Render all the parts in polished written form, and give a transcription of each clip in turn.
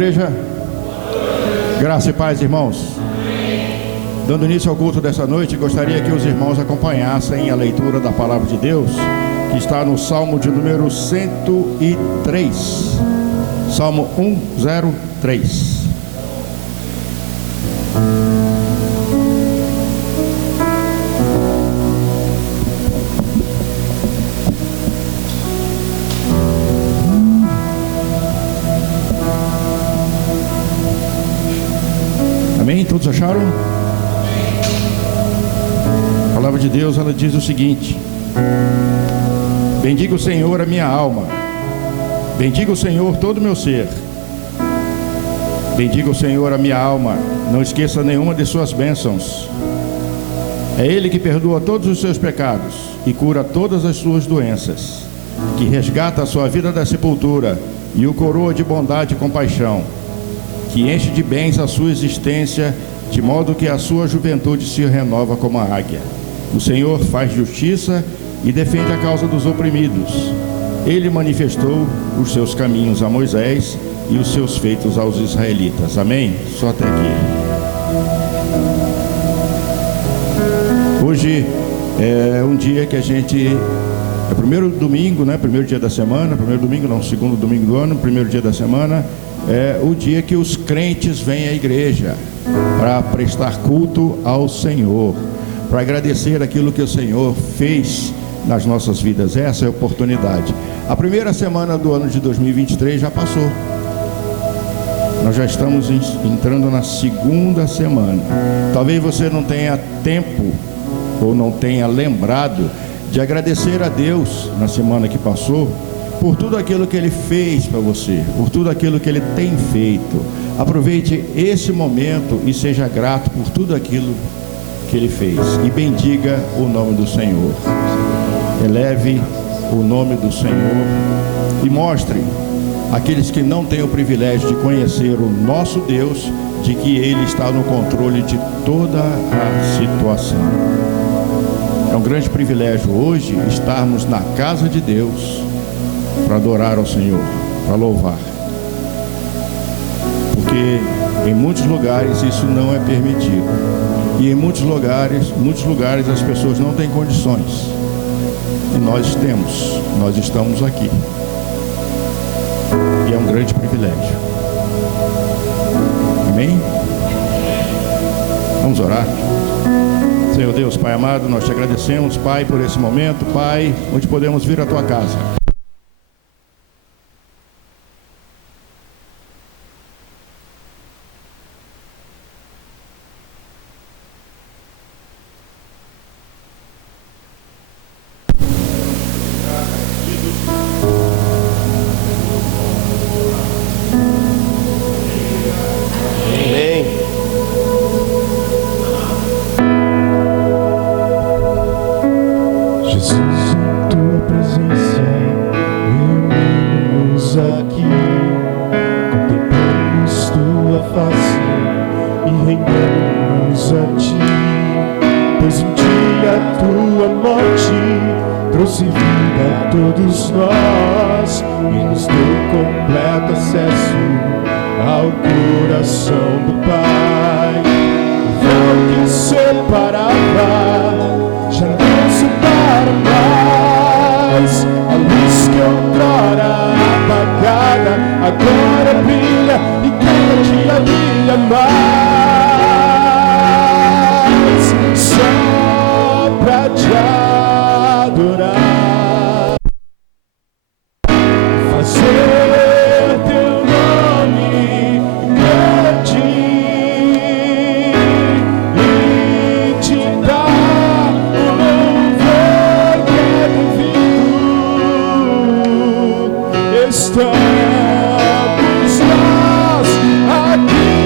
igreja. Graça e paz, irmãos. Dando início ao culto dessa noite, gostaria que os irmãos acompanhassem a leitura da palavra de Deus, que está no Salmo de número 103. Salmo 103. Amém? Todos acharam? A palavra de Deus, ela diz o seguinte: bendiga o Senhor a minha alma, bendiga o Senhor todo o meu ser, bendiga o Senhor a minha alma, não esqueça nenhuma de suas bênçãos. É Ele que perdoa todos os seus pecados e cura todas as suas doenças, que resgata a sua vida da sepultura e o coroa de bondade e compaixão, que enche de bens a sua existência, de modo que a sua juventude se renova como a águia. O Senhor faz justiça e defende a causa dos oprimidos. Ele manifestou os seus caminhos a Moisés e os seus feitos aos israelitas. Amém? Só até aqui. Hoje é um dia que a gente... É o primeiro domingo, né? Primeiro dia da semana. Primeiro domingo, não, segundo domingo do ano. Primeiro dia da semana. É o dia que os crentes vêm à igreja para prestar culto ao Senhor, para agradecer aquilo que o Senhor fez nas nossas vidas. Essa é a oportunidade. A primeira semana do ano de 2023 já passou. Nós já estamos entrando na segunda semana. Talvez você não tenha tempo ou não tenha lembrado de agradecer a Deus na semana que passou por tudo aquilo que Ele fez para você, por tudo aquilo que Ele tem feito. Aproveite esse momento e seja grato por tudo aquilo que Ele fez. E bendiga o nome do Senhor. Eleve o nome do Senhor e mostre àqueles que não têm o privilégio de conhecer o nosso Deus, de que Ele está no controle de toda a situação. É um grande privilégio hoje estarmos na casa de Deus, para adorar ao Senhor, para louvar, porque em muitos lugares isso não é permitido, e em muitos lugares as pessoas não têm condições, e nós temos, nós estamos aqui, e é um grande privilégio. Amém? Vamos orar. Senhor Deus, Pai amado, nós te agradecemos, Pai, por esse momento, Pai, onde podemos vir à tua casa. Estamos nós aqui.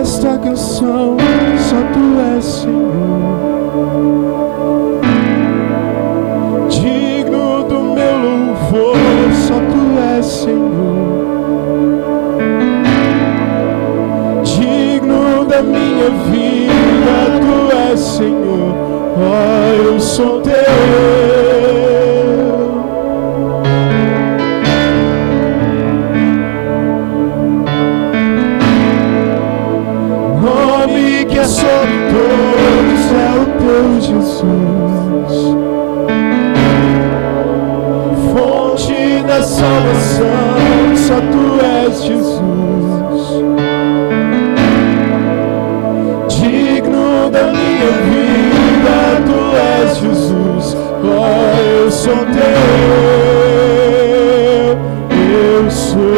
desta canção, só tu és Senhor. Digno do meu louvor, só tu és Senhor. Digno da minha vida, tu és Senhor. Oh, eu sou teu. Sobre todos é o teu Jesus, fonte da salvação, só tu és Jesus. Digno da minha vida, tu és Jesus. Oh, eu sou teu, eu sou.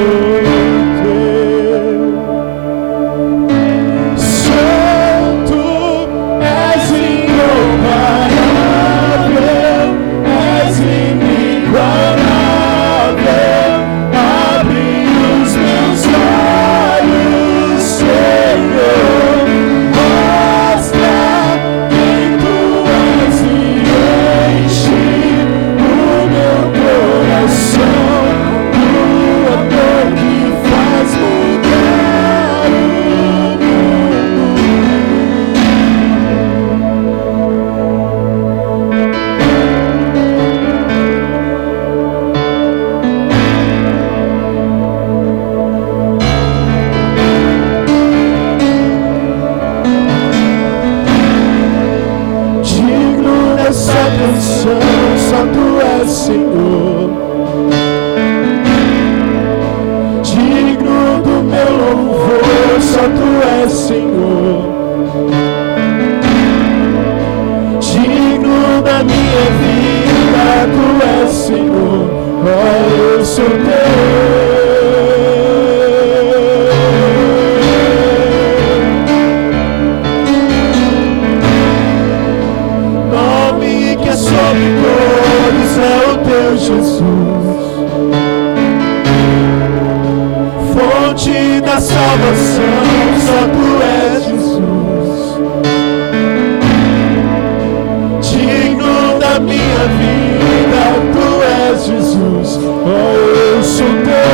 Só tu és Senhor, digno do meu louvor, só tu és Senhor, digno da minha vida, tu és Senhor, oh, eu sou teu. Sobre todos é o teu Jesus, fonte da salvação, só tu és Jesus. Digno da minha vida, tu és Jesus. Oh, eu sou teu.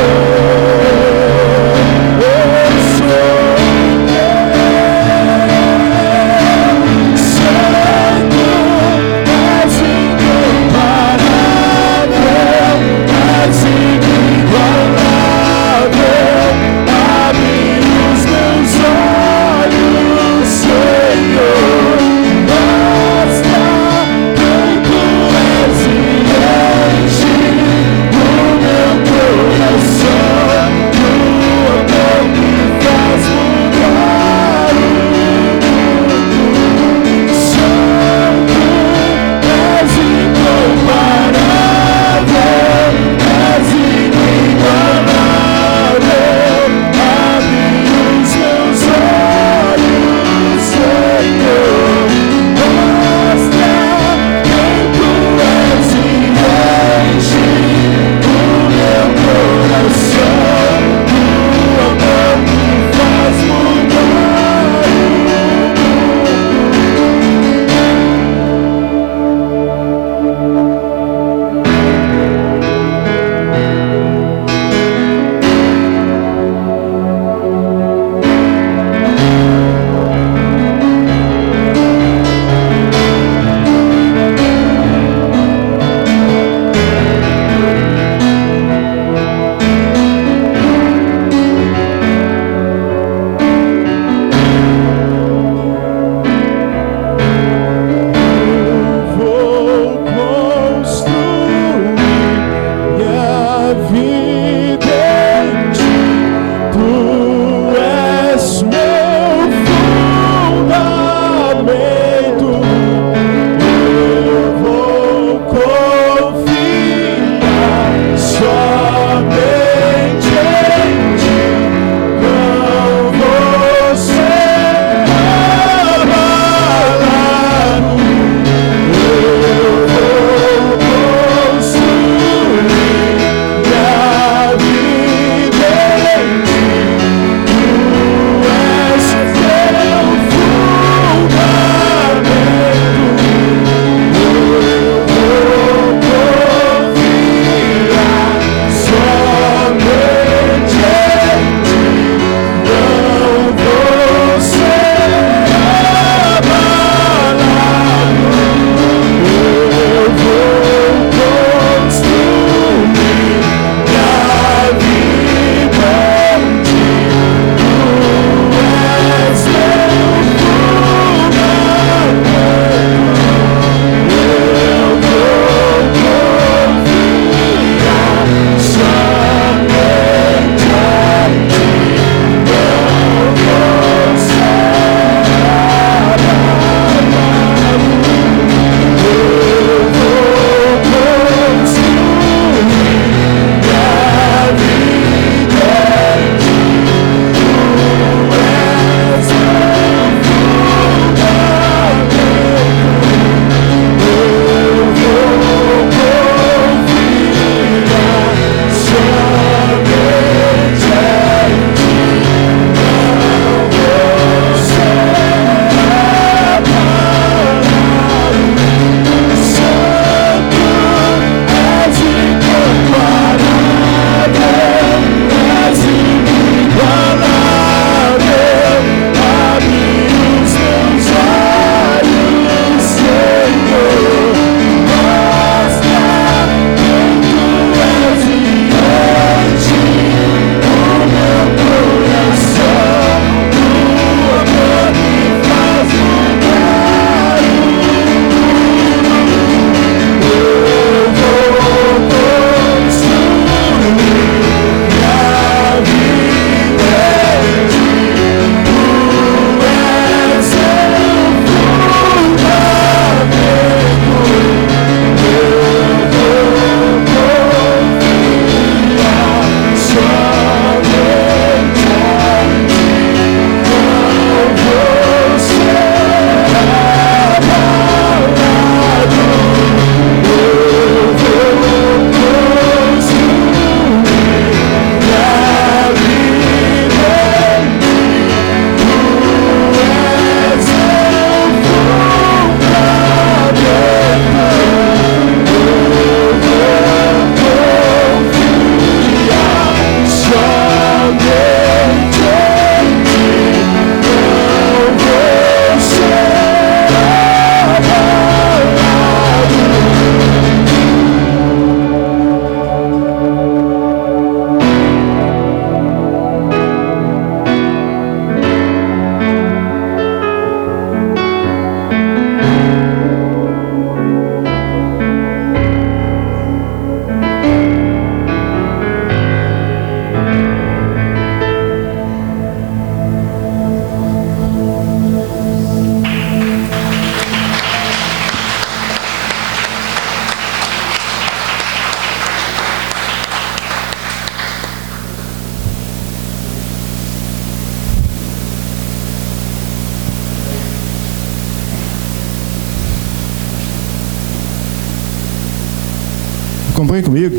Acompanhe comigo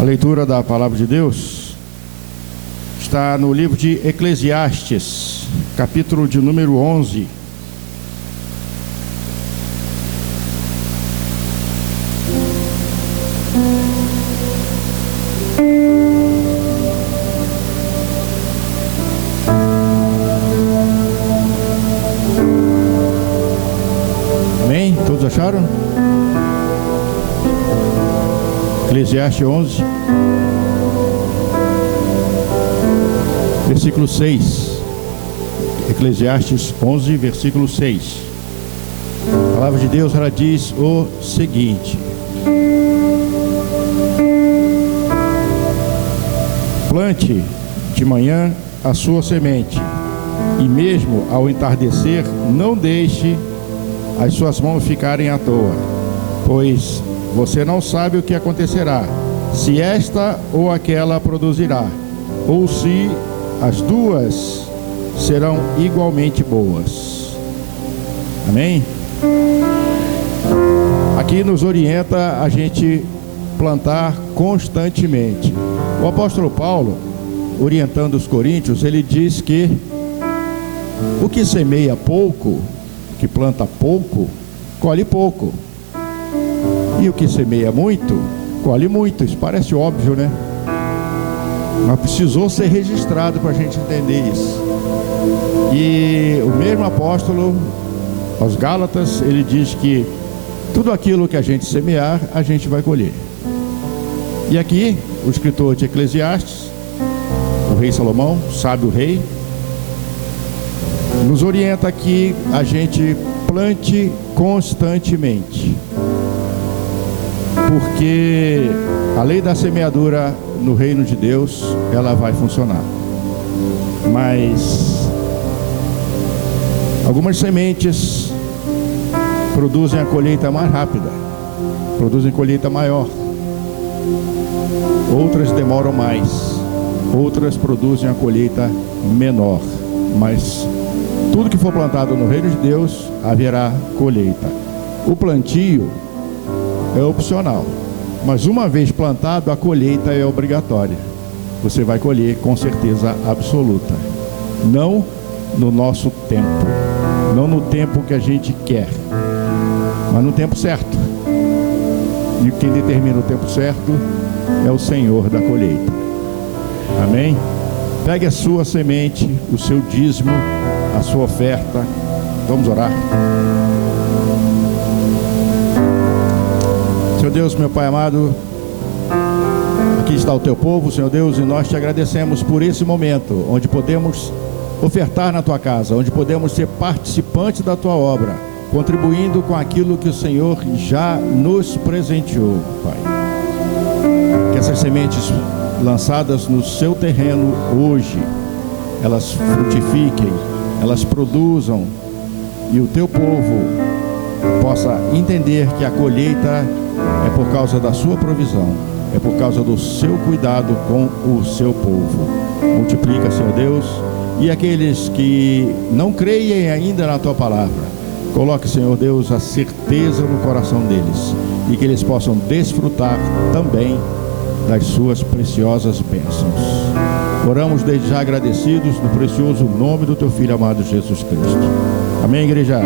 a leitura da palavra de Deus. Está no livro de Eclesiastes, capítulo de número 11. Amém? Todos acharam? Eclesiastes 11, versículo 6. Eclesiastes 11, versículo 6. A palavra de Deus, ela diz o seguinte: plante de manhã a sua semente, e mesmo ao entardecer não deixe as suas mãos ficarem à toa, pois você não sabe o que acontecerá, se esta ou aquela produzirá, ou se as duas serão igualmente boas. Amém? Aqui nos orienta a gente plantar constantemente. O apóstolo Paulo, orientando os coríntios, ele diz que o que semeia pouco, que planta pouco, colhe pouco. E o que semeia muito, colhe muito. Isso parece óbvio, né? Mas precisou ser registrado para a gente entender isso. E o mesmo apóstolo, aos Gálatas, ele diz que tudo aquilo que a gente semear, a gente vai colher. E aqui, o escritor de Eclesiastes, o rei Salomão, sábio rei, nos orienta que a gente plante constantemente. Porque a lei da semeadura no reino de Deus, ela vai funcionar. Mas algumas sementes produzem a colheita mais rápida, produzem colheita maior. Outras demoram mais, outras produzem a colheita menor. Mas tudo que for plantado no reino de Deus, haverá colheita. O plantio é opcional, mas uma vez plantado, a colheita é obrigatória. Você vai colher com certeza absoluta. Não no nosso tempo, não no tempo que a gente quer, mas no tempo certo. E quem determina o tempo certo é o Senhor da colheita. Amém? Pegue a sua semente, o seu dízimo, a sua oferta. Vamos orar. Senhor Deus, meu Pai amado, aqui está o teu povo, Senhor Deus, e nós te agradecemos por esse momento, onde podemos ofertar na tua casa, onde podemos ser participantes da tua obra, contribuindo com aquilo que o Senhor já nos presenteou, Pai. Que essas sementes lançadas no seu terreno hoje, elas frutifiquem, elas produzam, e o teu povo possa entender que a colheita é por causa da sua provisão, é por causa do seu cuidado com o seu povo. Multiplica, Senhor Deus, e aqueles que não creem ainda na tua palavra, coloque, Senhor Deus, a certeza no coração deles, e que eles possam desfrutar também das suas preciosas bênçãos. Oramos desde já agradecidos no precioso nome do teu Filho amado Jesus Cristo. Amém, igreja?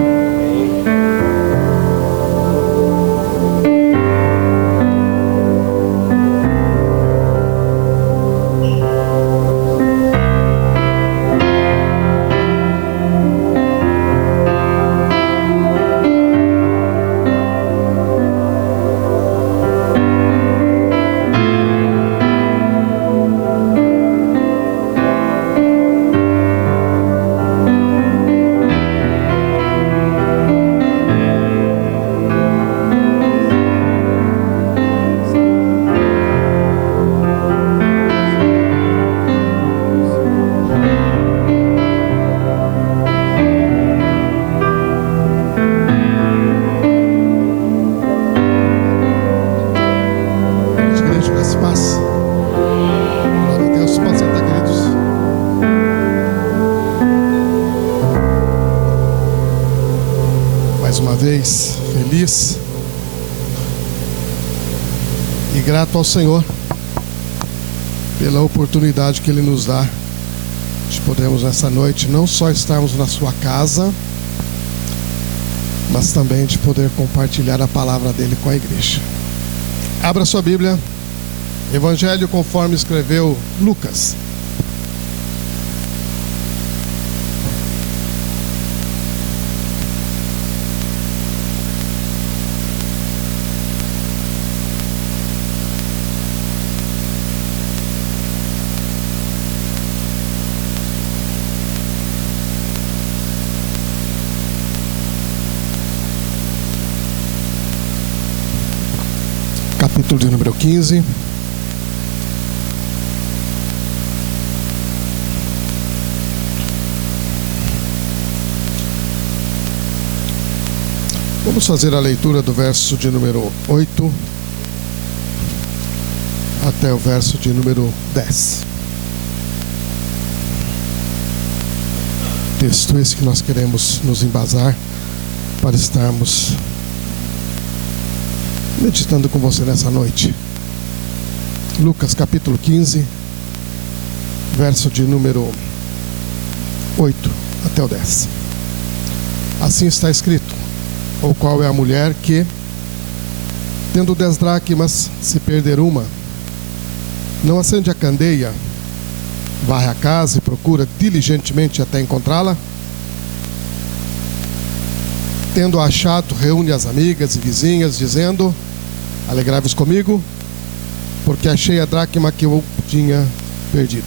mais uma vez, feliz E grato ao Senhor pela oportunidade que Ele nos dá de podermos nessa noite não só estarmos na sua casa, mas também de poder compartilhar a palavra dele com a igreja. Abra sua Bíblia, Evangelho conforme escreveu Lucas. Capítulo de número 15. Vamos fazer a leitura do verso de número 8 até o verso de número 10. Texto esse que nós queremos nos embasar para estarmos meditando com você nessa noite. Lucas capítulo 15, verso de número 8 até o 10. Assim está escrito: ou qual é a mulher que, tendo 10 dracmas, se perder uma, não acende a candeia, varre a casa e procura diligentemente até encontrá-la? Tendo achado, reúne as amigas e vizinhas, dizendo: alegrai-vos comigo, porque achei a dracma que eu tinha perdido.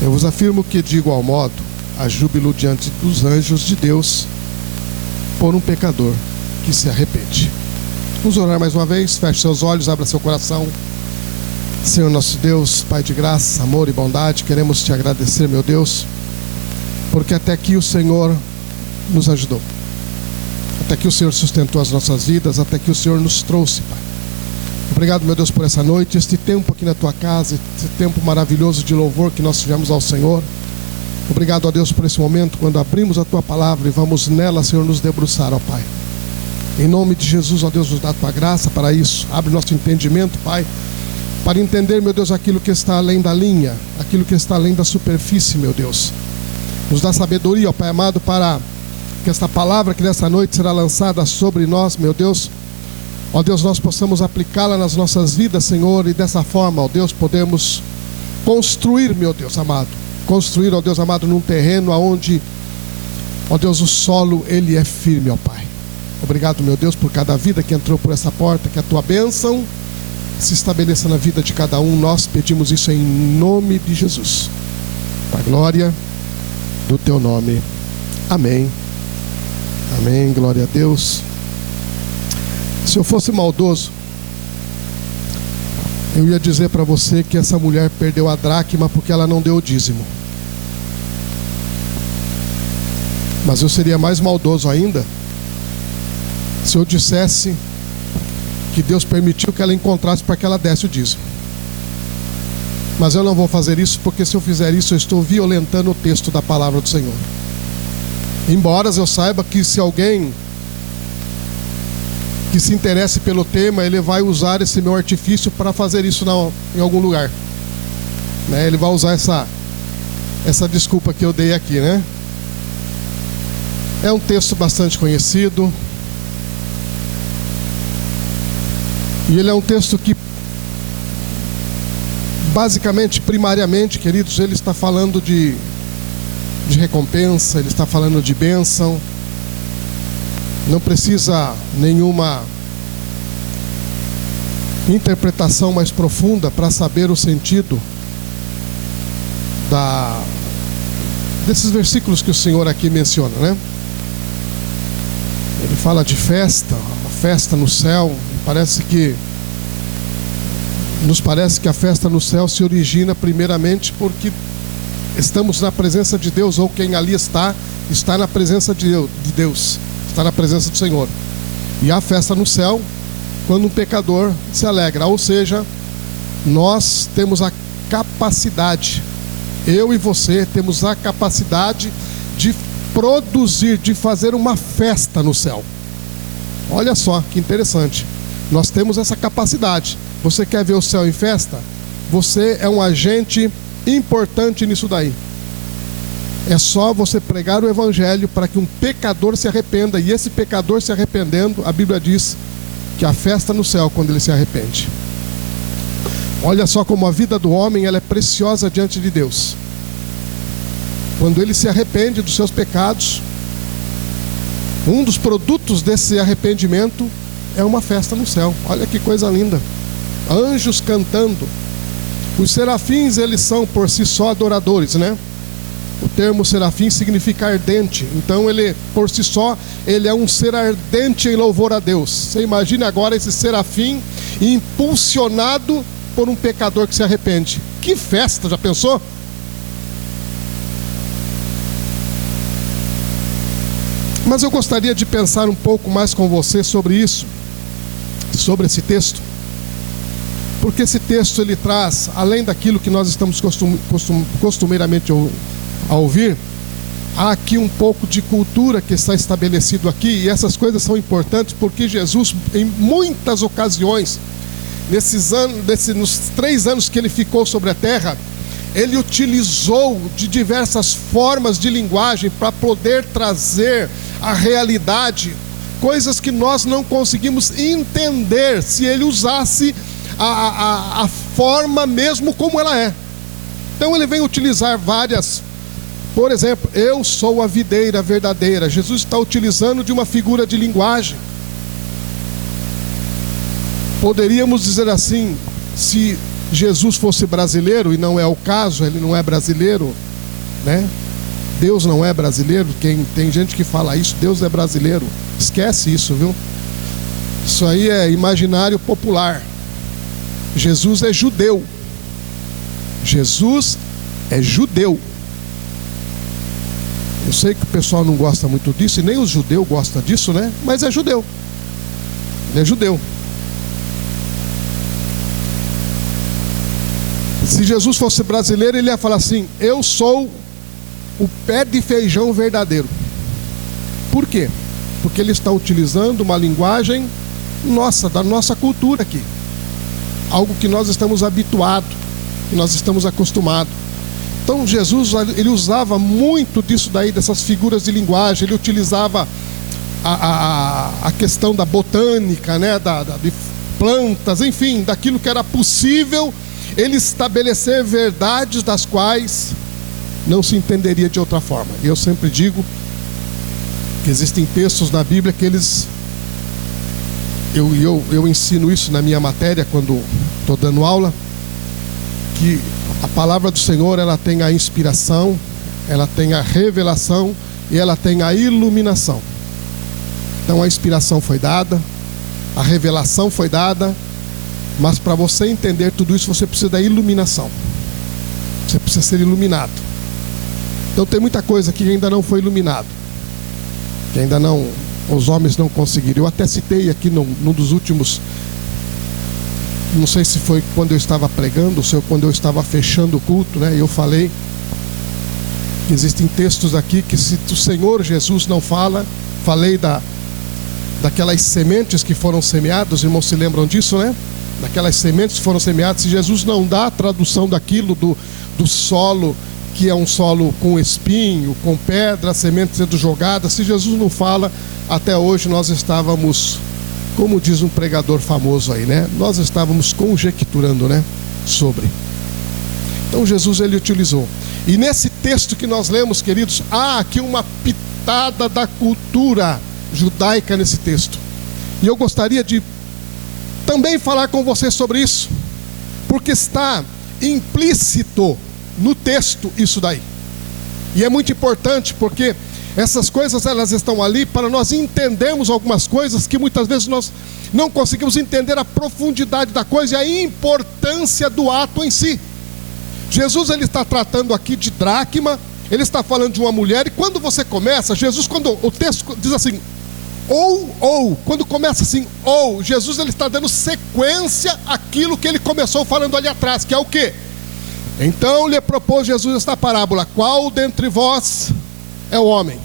Eu vos afirmo que, de igual modo, há júbilo diante dos anjos de Deus por um pecador que se arrepende. Vamos orar mais uma vez. Feche seus olhos, abra seu coração. Senhor nosso Deus, Pai de graça, amor e bondade, queremos te agradecer, meu Deus, porque até aqui o Senhor nos ajudou. Até que o Senhor sustentou as nossas vidas, até que o Senhor nos trouxe, Pai. Obrigado, meu Deus, por essa noite, este tempo aqui na Tua casa, esse tempo maravilhoso de louvor que nós tivemos ao Senhor. Obrigado, ó Deus, por esse momento, quando abrimos a Tua palavra e vamos nela, Senhor, nos debruçar, ó Pai. Em nome de Jesus, ó Deus, nos dá a Tua graça para isso. Abre nosso entendimento, Pai, para entender, meu Deus, aquilo que está além da linha, aquilo que está além da superfície, meu Deus. Nos dá sabedoria, ó Pai amado, para que esta palavra que nessa noite será lançada sobre nós, meu Deus, ó Deus, nós possamos aplicá-la nas nossas vidas, Senhor, e dessa forma, ó Deus, podemos construir, meu Deus amado, construir, ó Deus amado, num terreno onde, ó Deus, o solo, ele é firme, ó Pai. Obrigado, meu Deus, por cada vida que entrou por essa porta, que a Tua bênção se estabeleça na vida de cada um. Nós pedimos isso em nome de Jesus, para a glória do Teu nome. Amém. Amém, glória a Deus. Se eu fosse maldoso, eu ia dizer para você que essa mulher perdeu a dracma porque ela não deu o dízimo. Mas eu seria mais maldoso ainda se eu dissesse que Deus permitiu que ela encontrasse para que ela desse o dízimo. Mas eu não vou fazer isso, porque se eu fizer isso, eu estou violentando o texto da palavra do Senhor. Embora eu saiba que se alguém que se interesse pelo tema, ele vai usar esse meu artifício para fazer isso em algum lugar, né? Ele vai usar essa desculpa que eu dei aqui, né? É um texto bastante conhecido, e ele é um texto que basicamente, primariamente, queridos, ele está falando de recompensa, ele está falando de bênção. Não precisa nenhuma interpretação mais profunda para saber o sentido desses versículos que o Senhor aqui menciona, né? Ele fala de festa, uma festa no céu. Nos parece que a festa no céu se origina primeiramente porque estamos na presença de Deus, ou quem ali está na presença de Deus, está na presença do Senhor. E há festa no céu quando um pecador se alegra, ou seja, nós temos a capacidade, eu e você temos a capacidade de produzir, de fazer uma festa no céu. Olha só que interessante. Nós temos essa capacidade. Você quer ver o céu em festa? Você é um agente importante nisso daí. É só você pregar o evangelho para que um pecador se arrependa. E esse pecador se arrependendo, a Bíblia diz que há festa no céu quando ele se arrepende. Olha só como a vida do homem ela é preciosa diante de Deus. Quando ele se arrepende dos seus pecados, um dos produtos desse arrependimento é uma festa no céu. Olha que coisa linda. Anjos cantando. Os serafins, eles são por si só adoradores, né? O termo serafim significa ardente. Então ele, por si só, ele é um ser ardente em louvor a Deus. Você imagine agora esse serafim impulsionado por um pecador que se arrepende. Que festa, já pensou? Mas eu gostaria de pensar um pouco mais com você sobre isso, sobre esse texto. Porque esse texto ele traz, além daquilo que nós estamos costumeiramente a ouvir, há aqui um pouco de cultura que está estabelecido aqui, e essas coisas são importantes porque Jesus, em muitas ocasiões, nos 3 anos que ele ficou sobre a terra, ele utilizou de diversas formas de linguagem para poder trazer a realidade, coisas que nós não conseguimos entender se ele usasse a forma mesmo como ela é. Então ele vem utilizar várias. Por exemplo, eu sou a videira verdadeira. Jesus está utilizando de uma figura de linguagem. Poderíamos dizer assim, se Jesus fosse brasileiro, e não é o caso, ele não é brasileiro, né? Deus não é brasileiro. Tem gente que fala isso, Deus é brasileiro. Esquece isso, viu? Isso aí é imaginário popular. Jesus é judeu. Jesus é judeu. Eu sei que o pessoal não gosta muito disso, e nem os judeus gostam disso, né? Mas é judeu. Ele é judeu. Se Jesus fosse brasileiro, ele ia falar assim: eu sou o pé de feijão verdadeiro. Por quê? Porque ele está utilizando uma linguagem nossa, da nossa cultura aqui. Algo que nós estamos habituados, que nós estamos acostumados. Então Jesus, ele usava muito disso daí, dessas figuras de linguagem. Ele utilizava a questão da botânica, né? De plantas, enfim, daquilo que era possível ele estabelecer verdades das quais não se entenderia de outra forma. E eu sempre digo que existem textos na Bíblia que eu ensino isso na minha matéria quando estou dando aula, que a palavra do Senhor, ela tem a inspiração, ela tem a revelação e ela tem a iluminação. Então a inspiração foi dada, a revelação foi dada, mas para você entender tudo isso, você precisa da iluminação. Você precisa ser iluminado. Então tem muita coisa que ainda não foi iluminado, que ainda não, os homens não conseguiram. Eu até citei aqui num dos últimos, não sei se foi quando eu estava pregando, ou se quando eu estava fechando o culto, né? Eu falei que existem textos aqui que se o Senhor Jesus não fala, falei daquelas sementes que foram semeadas, os irmãos se lembram disso, né? Daquelas sementes que foram semeadas, se Jesus não dá a tradução daquilo do solo, que é um solo com espinho, com pedra, sementes sendo jogadas, se Jesus não fala, até hoje nós estávamos, como diz um pregador famoso aí, né? Nós estávamos conjecturando, né? Sobre. Então Jesus, ele utilizou. E nesse texto que nós lemos, queridos, há aqui uma pitada da cultura judaica nesse texto. E eu gostaria de também falar com você sobre isso, porque está implícito no texto isso daí. E é muito importante porque essas coisas, elas estão ali para nós entendermos algumas coisas que muitas vezes nós não conseguimos entender a profundidade da coisa e a importância do ato em si. Jesus, ele está tratando aqui de dracma, ele está falando de uma mulher, e quando você começa, Jesus, quando o texto diz assim, quando começa assim, Jesus, ele está dando sequência àquilo que ele começou falando ali atrás, que é o quê? Então lhe propôs Jesus esta parábola: qual dentre vós é o homem?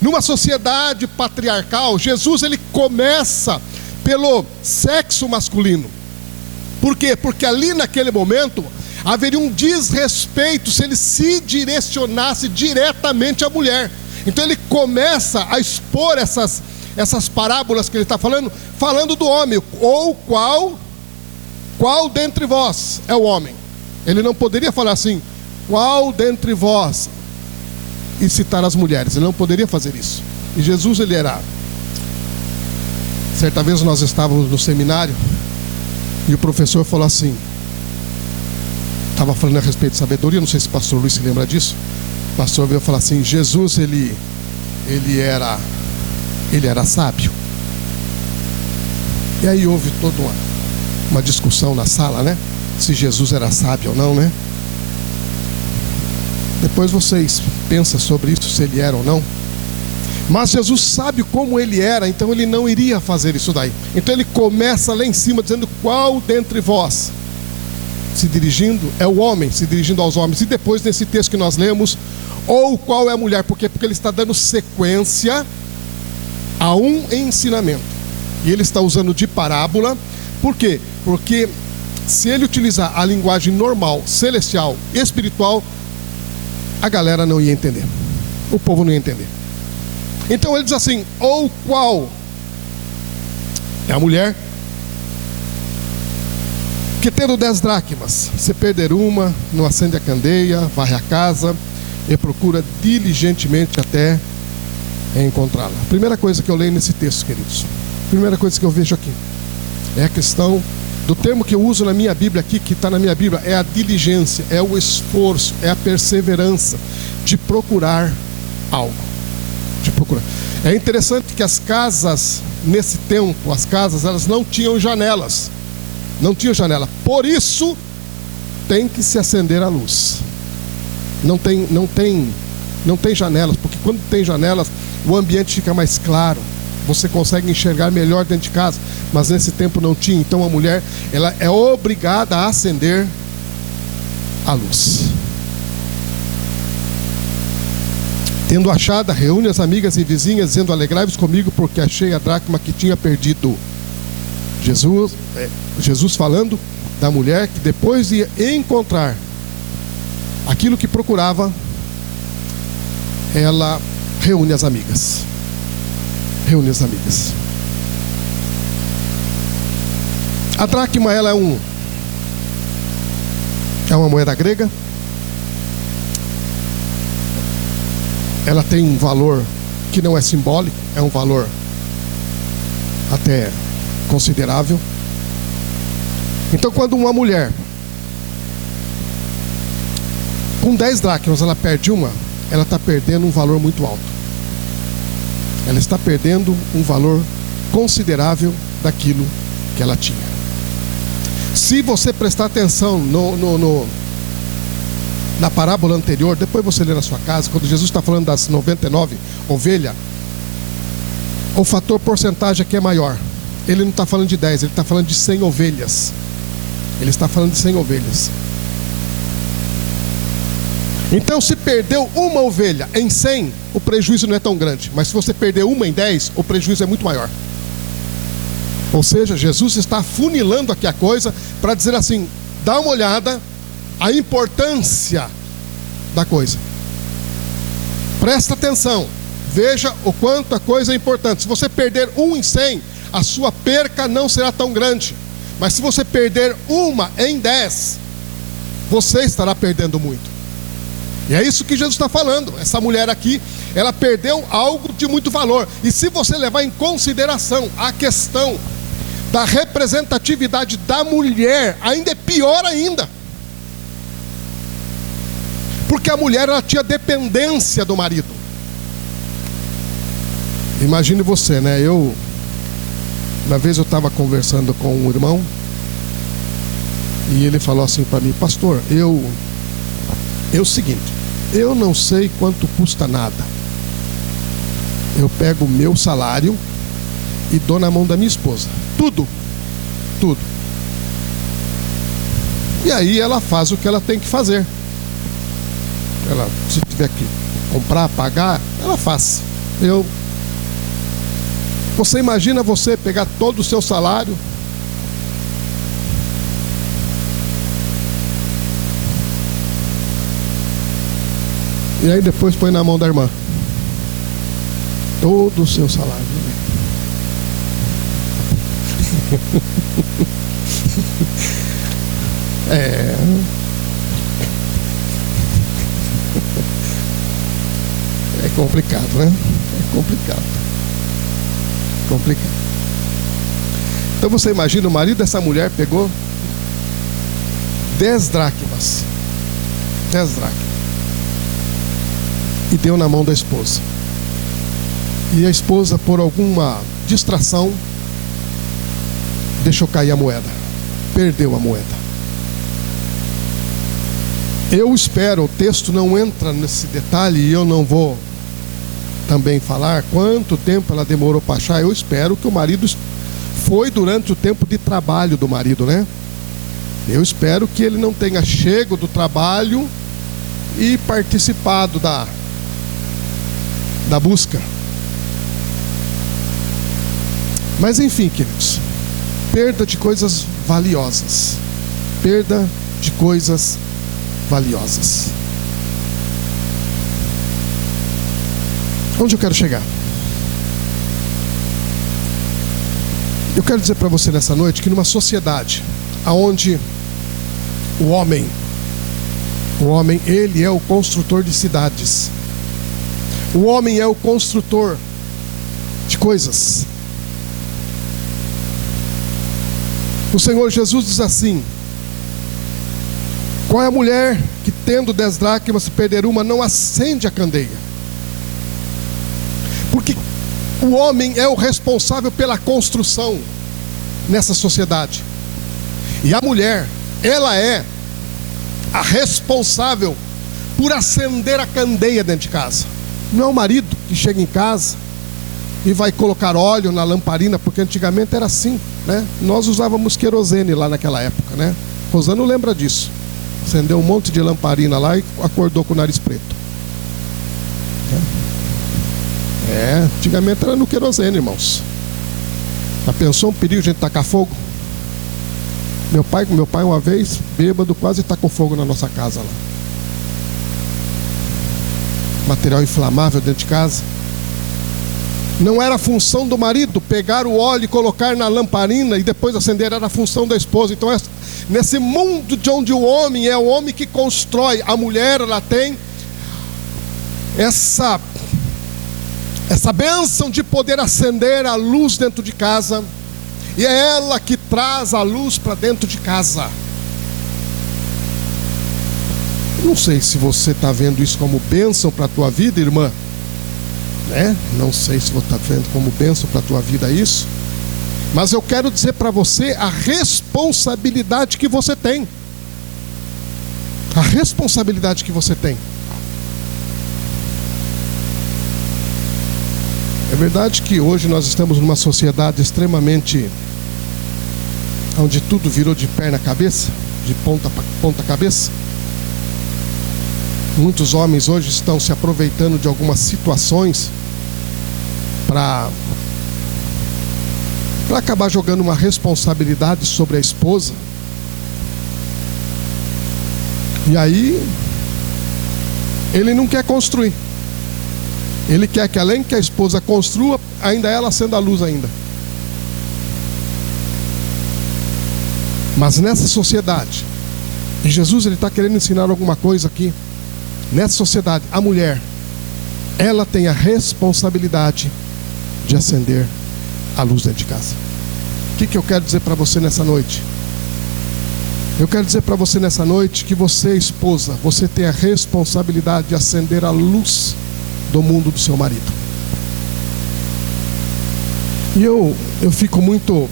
Numa sociedade patriarcal, Jesus, ele começa pelo sexo masculino. Por quê? Porque ali naquele momento haveria um desrespeito se ele se direcionasse diretamente à mulher. Então ele começa a expor essas parábolas que ele está falando do homem, ou qual dentre vós é o homem. Ele não poderia falar assim, qual dentre vós, e citar as mulheres. Ele não poderia fazer isso. E Jesus, ele era... Certa vez nós estávamos no seminário e o professor falou assim, estava falando a respeito de sabedoria, não sei se o pastor Luiz se lembra disso. O pastor veio falar assim, Jesus, ele era sábio. E aí houve toda uma discussão na sala, né? Se Jesus era sábio ou não, né? Depois vocês pensam sobre isso, se ele era ou não. Mas Jesus sabe como ele era, então ele não iria fazer isso daí. Então ele começa lá em cima dizendo, qual dentre vós? Se dirigindo, é o homem, se dirigindo aos homens. E depois nesse texto que nós lemos, ou qual é a mulher? Por quê? Porque ele está dando sequência a um ensinamento. E ele está usando de parábola. Por quê? Porque se ele utilizar a linguagem normal, celestial, espiritual, a galera não ia entender. O povo não ia entender. Então ele diz assim, ou qual é a mulher que tendo 10 dracmas, se perder uma, não acende a candeia, varre a casa e procura diligentemente até encontrá-la. A primeira coisa que eu leio nesse texto, queridos, a primeira coisa que eu vejo aqui é a questão do termo que eu uso na minha Bíblia aqui, que está na minha Bíblia, é a diligência, é o esforço, é a perseverança de procurar algo. De procurar. É interessante que as casas, nesse tempo, as casas, elas não tinham janelas. Não tinham janela. Por isso, tem que se acender a luz. Não tem janelas, porque quando tem janelas, o ambiente fica mais claro. Você consegue enxergar melhor dentro de casa. Mas nesse tempo não tinha. Então a mulher, ela é obrigada a acender a luz. Tendo achado, reúne as amigas e vizinhas, dizendo, alegrai-vos comigo, porque achei a dracma que tinha perdido. Jesus falando da mulher que depois de encontrar aquilo que procurava, ela reúne as amigas. Reúne as amigas. A dracma, ela é uma moeda grega. Ela tem um valor que não é simbólico, é um valor até considerável. Então, quando uma mulher com 10 dracmas ela perde uma, ela está perdendo um valor muito alto. Ela está perdendo um valor considerável daquilo que ela tinha. Se você prestar atenção na parábola anterior, depois você lê na sua casa, quando Jesus está falando das 99 ovelhas, o fator porcentagem aqui é maior. Ele não está falando de 10, ele está falando de 100 ovelhas. Ele está falando de 100 ovelhas. Então, se perdeu uma ovelha em 100, o prejuízo não é tão grande. Mas se você perder uma em 10, o prejuízo é muito maior. Ou seja, Jesus está afunilando aqui a coisa para dizer assim, dá uma olhada a importância da coisa. Presta atenção, veja o quanto a coisa é importante. Se você perder 1 em 100, a sua perca não será tão grande. Mas se você perder uma em 10, você estará perdendo muito. E é isso que Jesus está falando. Essa mulher aqui, ela perdeu algo de muito valor. E se você levar em consideração a questão da representatividade da mulher, ainda é pior ainda. Porque a mulher, ela tinha dependência do marido. Imagine você, né? Uma vez eu estava conversando com um irmão e ele falou assim para mim, pastor, é o seguinte, eu não sei quanto custa nada. Eu pego o meu salário e dou na mão da minha esposa. Tudo. E aí ela faz o que ela tem que fazer. Ela, se tiver que comprar, pagar, ela faz. Você imagina você pegar todo o seu salário, e aí depois põe na mão da irmã todo o seu salário. É complicado, né? É complicado. Então você imagina, o marido dessa mulher pegou 10 dracmas e deu na mão da esposa. E a esposa, por alguma distração, deixou cair a moeda, perdeu a moeda. Eu espero, o texto não entra nesse detalhe e eu não vou também falar quanto tempo ela demorou para achar. Eu espero que o marido foi durante o tempo de trabalho do marido, né? Eu espero que ele não tenha chego do trabalho e participado da busca. Mas enfim, queridos, perda de coisas valiosas. Perda de coisas valiosas. Onde eu quero chegar? Eu quero dizer para você nessa noite que numa sociedade onde o homem, ele é o construtor de cidades. O homem é o construtor de coisas. O Senhor Jesus diz assim: qual é a mulher que, tendo 10 dracmas, se perder uma, não acende a candeia? Porque o homem é o responsável pela construção nessa sociedade. E a mulher, ela é a responsável por acender a candeia dentro de casa. Não é o marido que chega em casa e vai colocar óleo na lamparina, porque antigamente era assim, né? Nós usávamos querosene lá naquela época, né? Rosano lembra disso. Acendeu um monte de lamparina lá e acordou com o nariz preto. Antigamente era no querosene, irmãos. Já pensou um perigo de a gente tacar fogo? Meu pai uma vez, bêbado, quase tacou fogo na nossa casa lá. Material inflamável dentro de casa. Não era a função do marido pegar o óleo e colocar na lamparina e depois acender, era a função da esposa. Então, nesse mundo de onde o homem é o homem que constrói, a mulher, ela tem essa bênção de poder acender a luz dentro de casa, e é ela que traz a luz para dentro de casa. Não sei se você está vendo isso como bênção para a tua vida, irmã, né? Não sei se você está vendo como bênção para a tua vida isso, mas eu quero dizer para você a responsabilidade que você tem. A responsabilidade que você tem. É verdade que hoje nós estamos numa sociedade extremamente onde tudo virou de perna cabeça, de ponta cabeça. Muitos homens hoje estão se aproveitando de algumas situações para acabar jogando uma responsabilidade sobre a esposa. E aí ele não quer construir. Ele quer que, além que a esposa construa, ainda ela acenda a luz ainda. Mas nessa sociedade, e Jesus ele está querendo ensinar alguma coisa aqui. Nessa sociedade, a mulher, ela tem a responsabilidade de acender a luz dentro de casa. O que eu quero dizer para você nessa noite? Eu quero dizer para você nessa noite que você, esposa, você tem a responsabilidade de acender a luz do mundo do seu marido. E eu fico muito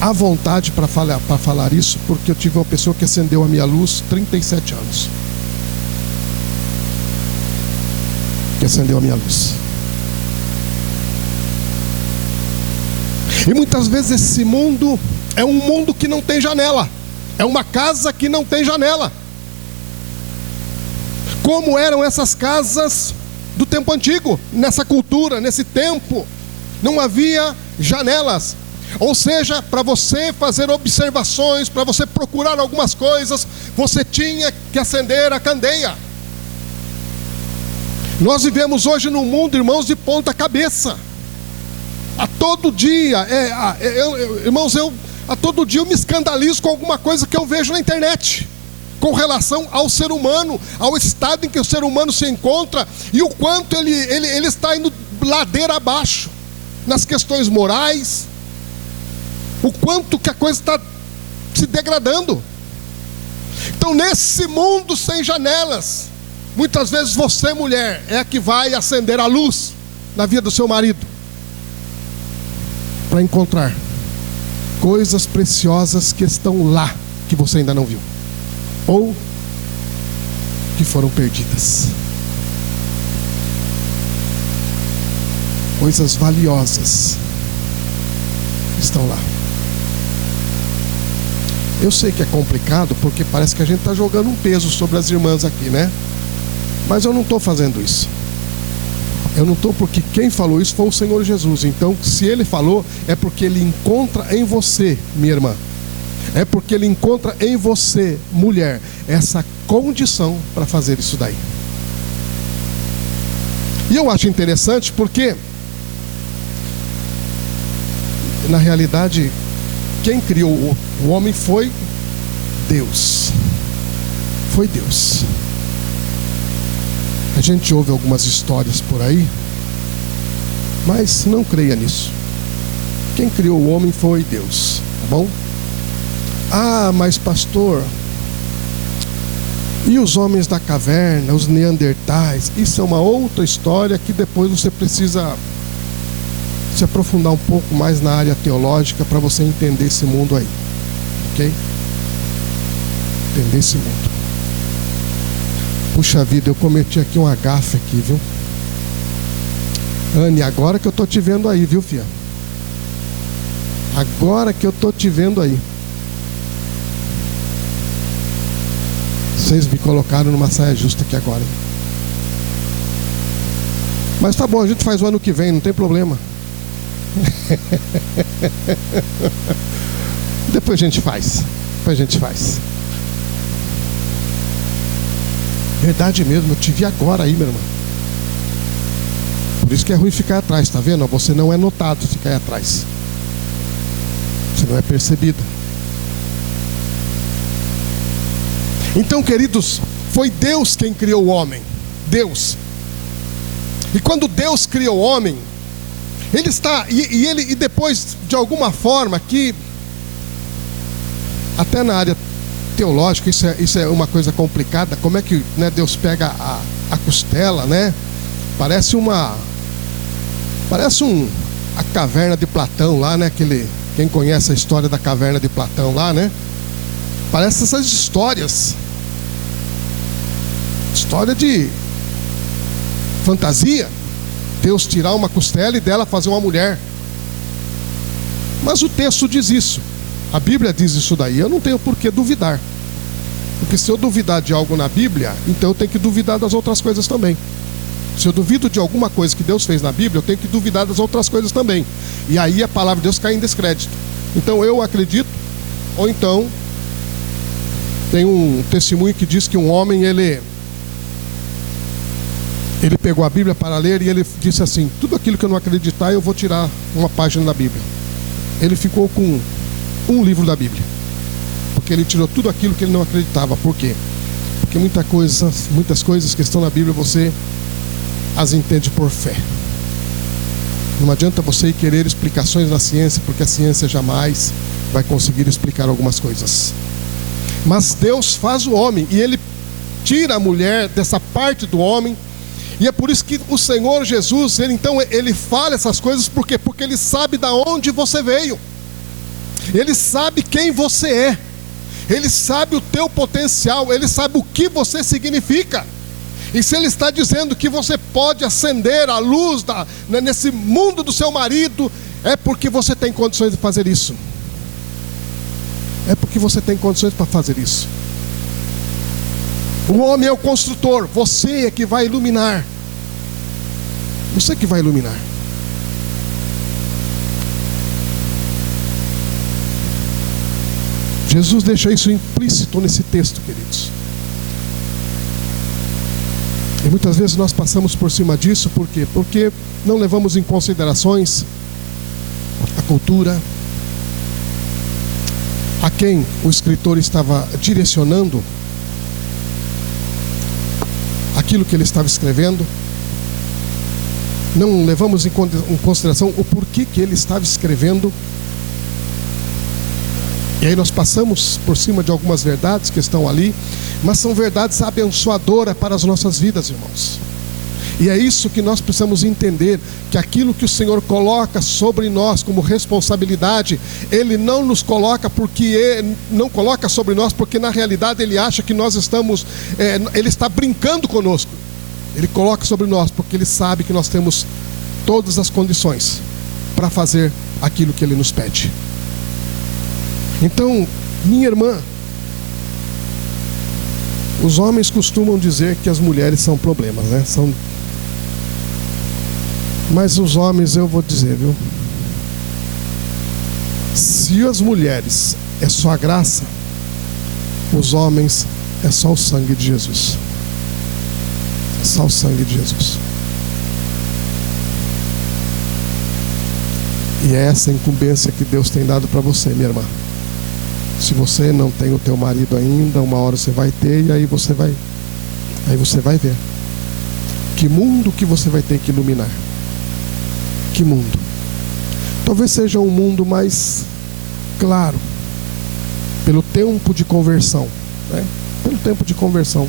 à vontade para falar isso, porque eu tive uma pessoa que acendeu a minha luz 37 anos. Que acendeu a minha luz. E muitas vezes esse mundo é um mundo que não tem janela. É uma casa que não tem janela. Como eram essas casas do tempo antigo. Nessa cultura, nesse tempo, não havia janelas. Ou seja, para você fazer observações, para você procurar algumas coisas, você tinha que acender a candeia. Nós vivemos hoje num mundo, irmãos, de ponta cabeça. A todo dia, a todo dia eu me escandalizo com alguma coisa que eu vejo na internet, com relação ao ser humano, ao estado em que o ser humano se encontra, e o quanto ele está indo ladeira abaixo, nas questões morais, o quanto que a coisa está se degradando. Então, nesse mundo sem janelas, muitas vezes você, mulher, é a que vai acender a luz na vida do seu marido, para encontrar coisas preciosas que estão lá, que você ainda não viu, ou que foram perdidas. Coisas valiosas estão lá. Eu sei que é complicado, porque parece que a gente está jogando um peso sobre as irmãs aqui, né? Mas eu não estou fazendo isso. Eu não estou, porque quem falou isso foi o Senhor Jesus. Então, se Ele falou, é porque Ele encontra em você, minha irmã, é porque Ele encontra em você, mulher, essa condição para fazer isso daí. E eu acho interessante porque, na realidade, quem criou o homem foi Deus. Foi Deus. A gente ouve algumas histórias por aí, mas não creia nisso. Quem criou o homem foi Deus, tá bom? Ah, mas pastor, e os homens da caverna, os neandertais? Isso é uma outra história que depois você precisa se aprofundar um pouco mais na área teológica para você entender esse mundo aí, ok? Entender esse mundo. Puxa vida, eu cometi aqui um agafe aqui, viu? Anne, agora que eu tô te vendo aí, viu, filha? Agora que eu tô te vendo aí. Vocês me colocaram numa saia justa aqui agora. Mas tá bom, a gente faz o ano que vem, não tem problema. Depois a gente faz. Verdade mesmo, eu te vi agora aí, meu irmão. Por isso que é ruim ficar atrás, tá vendo? Você não é notado se ficar atrás. Você não é percebido. Então, queridos, foi Deus quem criou o homem. Deus. E quando Deus criou o homem, Ele está, e depois, de alguma forma, que até na área teológica, isso é uma coisa complicada. Como é que, né, Deus pega a costela, né? Parece a caverna de Platão lá, né? Quem conhece a história da caverna de Platão lá, né? Parece essas histórias. História de fantasia. Deus tirar uma costela e dela fazer uma mulher. Mas o texto diz isso. A Bíblia diz isso daí. Eu não tenho por que duvidar. Porque se eu duvidar de algo na Bíblia, então eu tenho que duvidar das outras coisas também. Se eu duvido de alguma coisa que Deus fez na Bíblia, eu tenho que duvidar das outras coisas também. E aí a palavra de Deus cai em descrédito. Então eu acredito, ou então tem um testemunho que diz que um homem, ele pegou a Bíblia para ler e ele disse assim: tudo aquilo que eu não acreditar, eu vou tirar uma página da Bíblia. Ele ficou com um livro da Bíblia, porque ele tirou tudo aquilo que ele não acreditava. Por quê? Porque muitas coisas que estão na Bíblia você as entende por fé. Não adianta você ir querer explicações na ciência, porque a ciência jamais vai conseguir explicar algumas coisas. Mas Deus faz o homem e Ele tira a mulher dessa parte do homem. E é por isso que o Senhor Jesus, ele fala essas coisas. Por quê? Porque Ele sabe de onde você veio. Ele sabe quem você é. Ele sabe o teu potencial. Ele sabe o que você significa. E se Ele está dizendo que você pode acender a luz nesse mundo do seu marido, é porque você tem condições de fazer isso. É porque você tem condições para fazer isso. O homem é o construtor, você é que vai iluminar. Você que vai iluminar. Jesus deixa isso implícito nesse texto, queridos. E muitas vezes nós passamos por cima disso, por quê? Porque não levamos em considerações a cultura, a quem o escritor estava direcionando aquilo que ele estava escrevendo. Não levamos em consideração o porquê que ele estava escrevendo. E aí nós passamos por cima de algumas verdades que estão ali, mas são verdades abençoadoras para as nossas vidas, irmãos. E é isso que nós precisamos entender, que aquilo que o Senhor coloca sobre nós como responsabilidade, Ele não nos coloca não coloca sobre nós porque na realidade Ele acha que nós estamos, Ele está brincando conosco. Ele coloca sobre nós porque Ele sabe que nós temos todas as condições para fazer aquilo que Ele nos pede. Então, minha irmã, os homens costumam dizer que as mulheres são problemas, né? Mas os homens, eu vou dizer, viu? Se as mulheres é só a graça, os homens é só o sangue de Jesus. É só o sangue de Jesus. E é essa incumbência que Deus tem dado para você, minha irmã. Se você não tem o teu marido ainda, uma hora você vai ter, e aí você vai ver que mundo que você vai ter que iluminar. Que mundo? Talvez seja um mundo mais claro pelo tempo de conversão, né? Pelo tempo de conversão.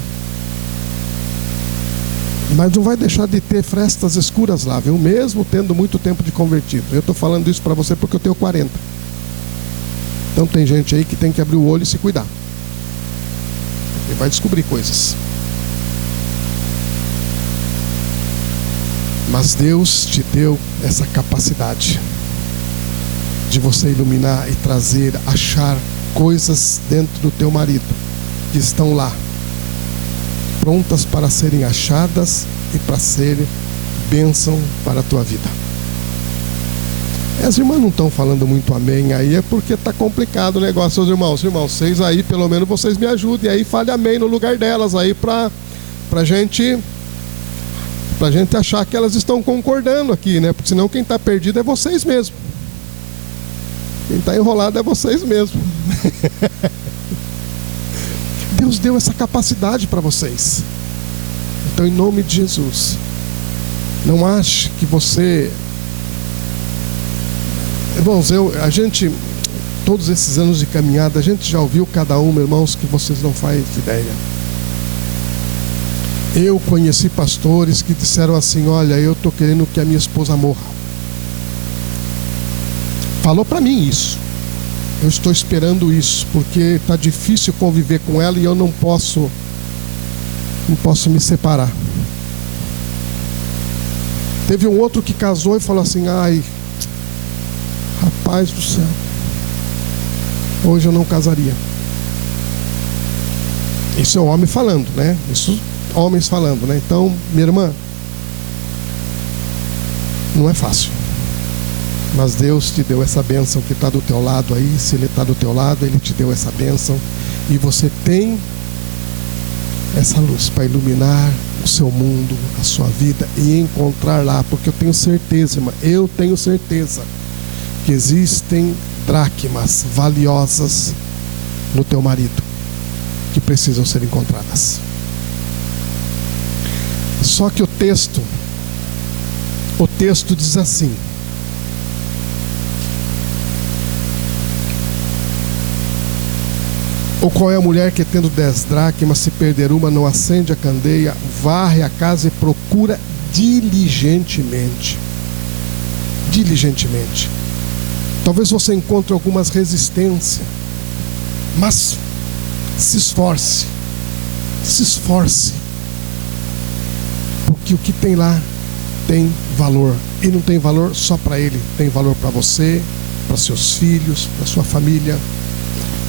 Mas não vai deixar de ter frestas escuras lá, viu? Mesmo tendo muito tempo de convertido. Eu estou falando isso para você porque eu tenho 40. Então tem gente aí que tem que abrir o olho e se cuidar. Ele vai descobrir coisas. Mas Deus te deu essa capacidade de você iluminar e trazer, achar coisas dentro do teu marido que estão lá, prontas para serem achadas e para serem bênção para a tua vida. As irmãs não estão falando muito amém aí, é porque está complicado o negócio, seus irmãos. Irmãos, vocês aí, pelo menos vocês me ajudem aí, fale amém no lugar delas aí, para a gente achar que elas estão concordando aqui, né? Porque senão quem está perdido é vocês mesmos. Quem está enrolado é vocês mesmos. Deus deu essa capacidade para vocês. Então, em nome de Jesus, não ache que você... Irmãos, a gente, todos esses anos de caminhada, a gente já ouviu cada um, irmãos, que vocês não fazem ideia. Eu conheci pastores que disseram assim: olha, eu estou querendo que a minha esposa morra. Falou para mim isso. Eu estou esperando isso, porque está difícil conviver com ela e eu não posso me separar. Teve um outro que casou e falou assim: ai, rapaz do céu, hoje eu não casaria. Isso é o homem falando, né? Isso homens falando, né? Então, minha irmã, não é fácil, mas Deus te deu essa bênção que está do teu lado aí. Se Ele está do teu lado, Ele te deu essa bênção, e você tem essa luz para iluminar o seu mundo, a sua vida, e encontrar lá, porque eu tenho certeza, irmã, eu tenho certeza que existem dracmas valiosas no teu marido que precisam ser encontradas. Só que o texto diz assim: ou qual é a mulher que, tendo 10 dracmas, se perder uma, não acende a candeia, varre a casa e procura diligentemente. Diligentemente. Talvez você encontre algumas resistências, mas se esforce. Se esforce. Porque o que tem lá tem valor. E não tem valor só para ele, tem valor para você, para seus filhos, para sua família.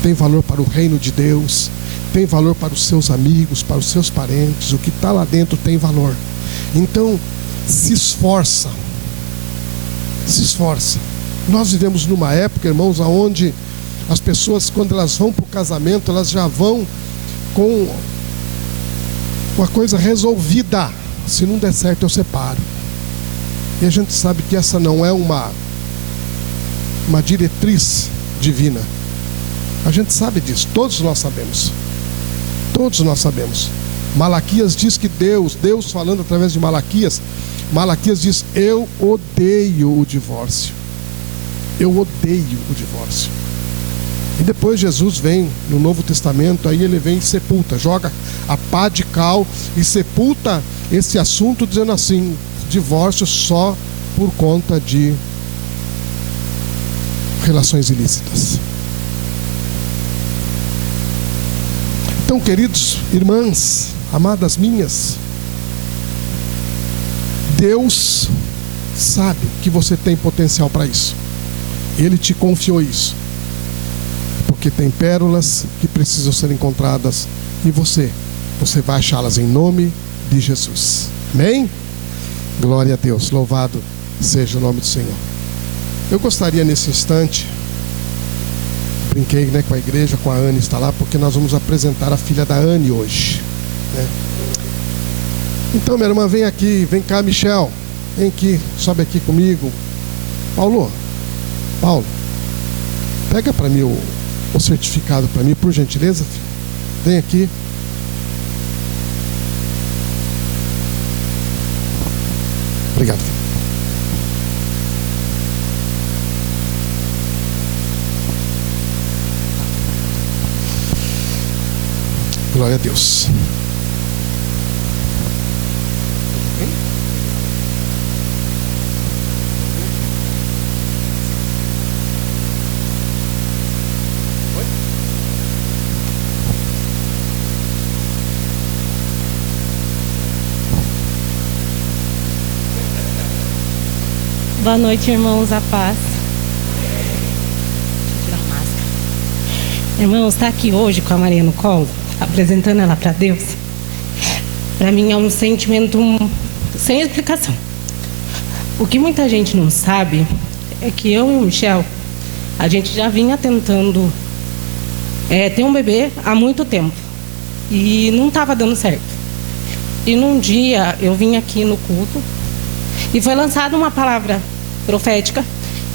Tem valor para o reino de Deus, tem valor para os seus amigos, para os seus parentes. O que está lá dentro tem valor. Então, se esforça. Se esforça. Nós vivemos numa época, irmãos, onde as pessoas, quando elas vão para o casamento, elas já vão com uma coisa resolvida. Se não der certo, eu separo. E a gente sabe que essa não é uma diretriz divina. A gente sabe disso, todos nós sabemos. Todos nós sabemos. Malaquias diz que Deus falando através de Malaquias diz: eu odeio o divórcio. Eu odeio o divórcio. E depois Jesus vem no Novo Testamento, aí ele vem e sepulta, joga a pá de cal e sepulta esse assunto, dizendo assim: divórcio só por conta de relações ilícitas. Então, queridos irmãs, amadas minhas, Deus sabe que você tem potencial para isso. Ele te confiou isso, porque tem pérolas que precisam ser encontradas e você vai achá-las em nome de Jesus. Amém? Glória a Deus, louvado seja o nome do Senhor. Eu gostaria nesse instante, brinquei, com a igreja, com a Anne está lá, porque nós vamos apresentar a filha da Anne hoje, né? Então, minha irmã, vem aqui, vem cá, Michel, vem aqui, sobe aqui comigo. Paulo, pega para mim o certificado para mim, por gentileza, filho. Vem aqui. Obrigado, filho. Glória a Deus. Boa noite, irmãos, a paz. Deixa eu tirar a máscara. Irmãos, estar aqui hoje com a Maria no colo, apresentando ela para Deus, para mim é um sentimento sem explicação. O que muita gente não sabe é que eu e o Michel, a gente já vinha tentando ter um bebê há muito tempo e não estava dando certo. E num dia eu vim aqui no culto e foi lançada uma palavra profética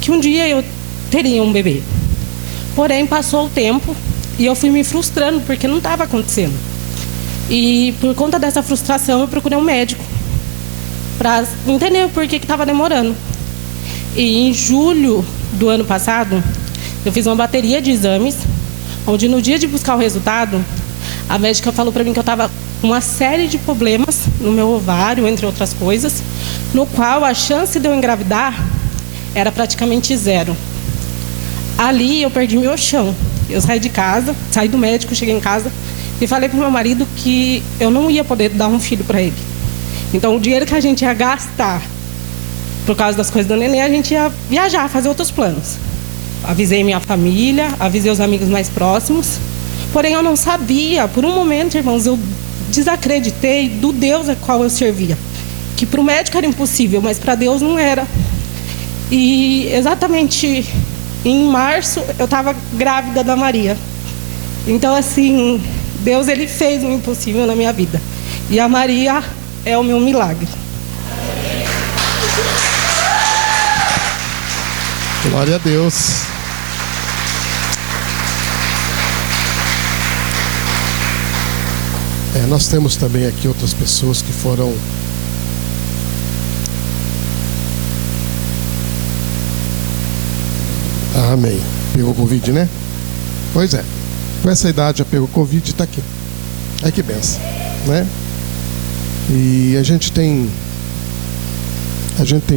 que um dia eu teria um bebê. Porém, passou o tempo e eu fui me frustrando porque não estava acontecendo. E por conta dessa frustração eu procurei um médico para entender por que estava demorando. E em julho do ano passado eu fiz uma bateria de exames, onde no dia de buscar o resultado, a médica falou para mim que eu estava com uma série de problemas no meu ovário, entre outras coisas, no qual a chance de eu engravidar era praticamente zero. Ali eu perdi meu chão. Eu saí de casa, saí do médico, cheguei em casa e falei para o meu marido que eu não ia poder dar um filho para ele. Então o dinheiro que a gente ia gastar por causa das coisas do neném, a gente ia viajar, fazer outros planos. Avisei minha família, avisei os amigos mais próximos. Porém eu não sabia, por um momento, irmãos, eu desacreditei do Deus a qual eu servia. Que para o médico era impossível, mas para Deus não era. E exatamente em março eu estava grávida da Maria. Então assim, Deus ele fez o impossível na minha vida. E a Maria é o meu milagre. Glória a Deus. Nós temos também aqui outras pessoas que foram amém. Pegou Covid, né? Pois é. Com essa idade já pegou Covid e está aqui. Ai, que benção, né? E a gente tem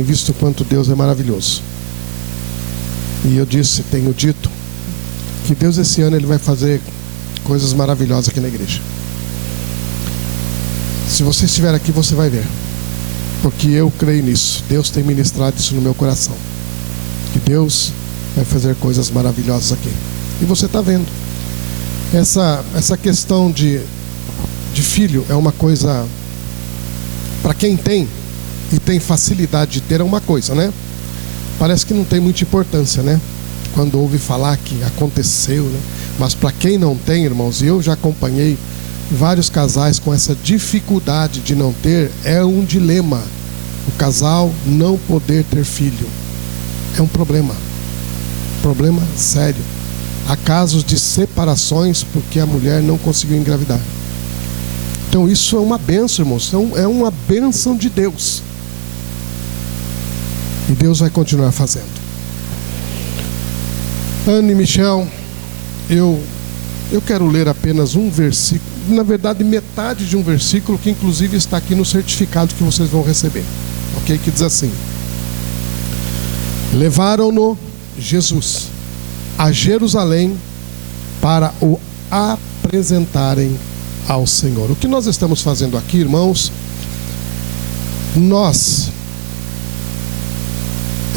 visto o quanto Deus é maravilhoso. E eu tenho dito que Deus esse ano ele vai fazer coisas maravilhosas aqui na igreja. Se você estiver aqui, você vai ver. Porque eu creio nisso. Deus tem ministrado isso no meu coração. Que Deus vai fazer coisas maravilhosas aqui. E você está vendo. Essa questão de filho é uma coisa, para quem tem, e tem facilidade de ter é uma coisa, né? Parece que não tem muita importância, né? Quando ouve falar que aconteceu, né? Mas para quem não tem, irmãos, e eu já acompanhei vários casais com essa dificuldade de não ter, é um dilema. O casal não poder ter filho é um problema sério. Há casos de separações porque a mulher não conseguiu engravidar. Então isso é uma bênção, irmãos, é uma bênção de Deus. E Deus vai continuar fazendo. Anne e Michel, eu quero ler apenas um versículo, na verdade metade de um versículo que inclusive está aqui no certificado que vocês vão receber, ok? Que diz assim: levaram-no, Jesus, a Jerusalém para o apresentarem ao Senhor. O que nós estamos fazendo aqui, irmãos, nós,